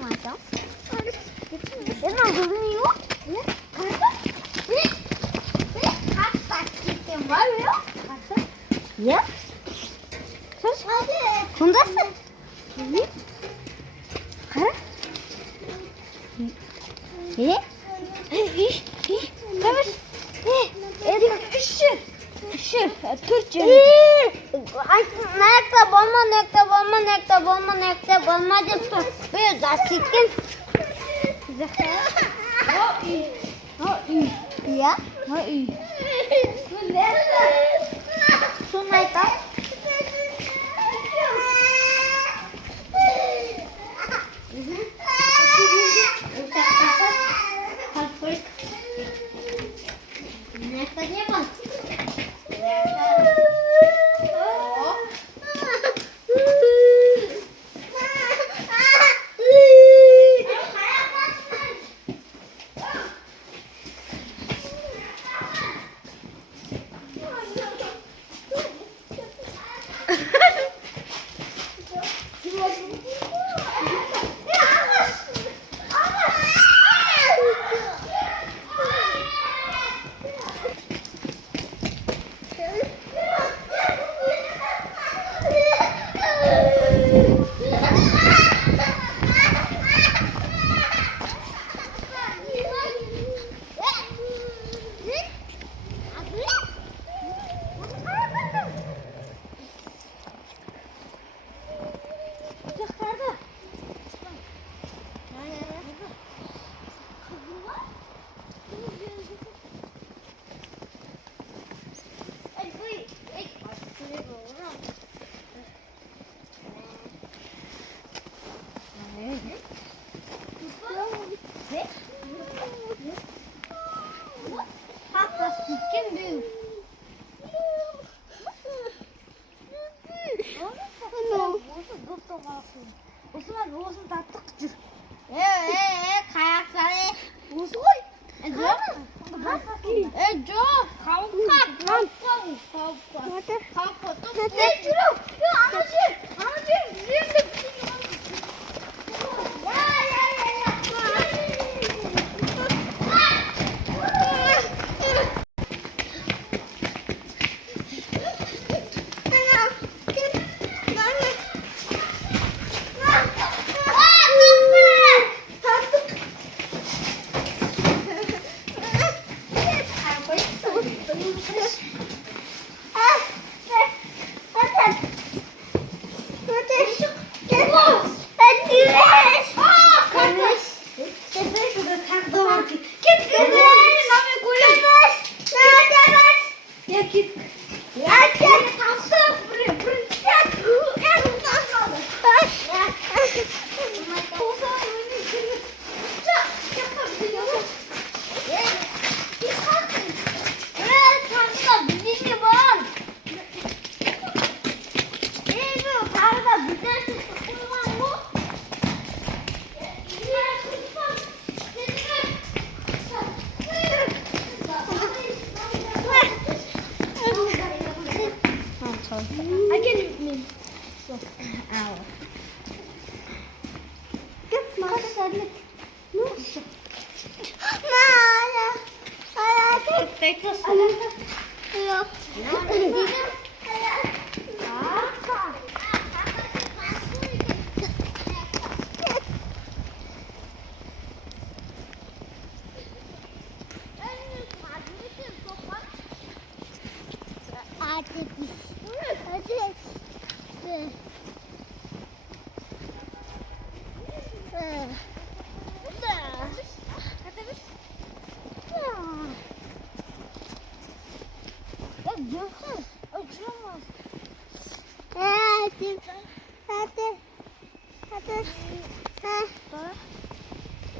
맞아? 얘들아 누구예요? 네? 가서? 네? 네? 가서 이게 뭐예요? 가서? 예? 어디? 군대스? 네? 가? 예? 가만. 얘들아 Türkçe. Nektar bomba diyor. Bir lastikten. Ya. Sunay da. Nektar ne var? Osman olsun tatlıkçı. Kayakları. Osman. I get it. So, ow. Get my son. No. Mama. Take this. Hello.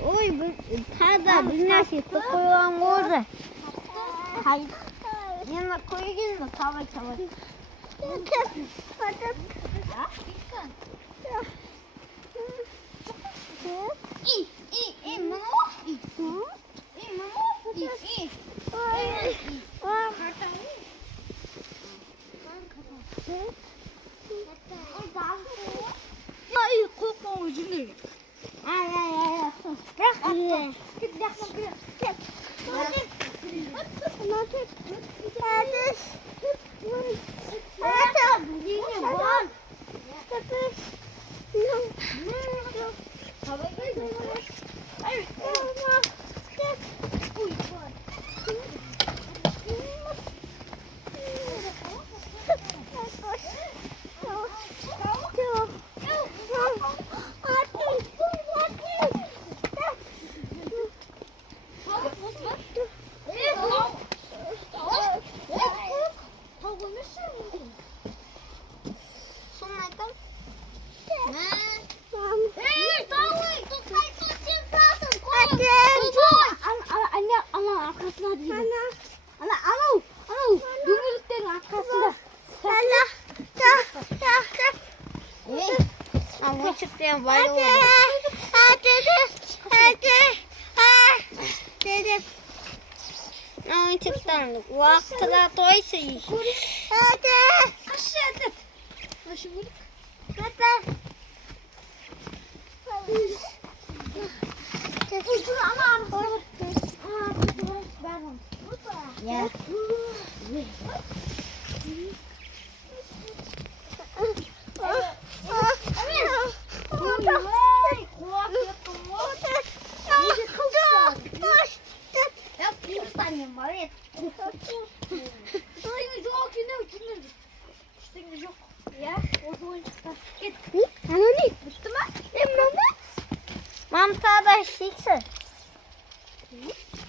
Ой, тада бинаши токоюван орда. Хай. Yana koyayım mı? Tava. Ay, kokma ucunu. Уақытыда тойсы. Мам, тада шиксі.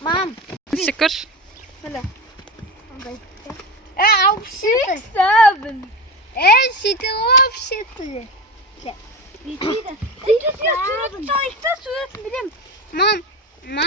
Мам. Шүкір. Алып шиксі. Шиксі алып шиксі. Мам.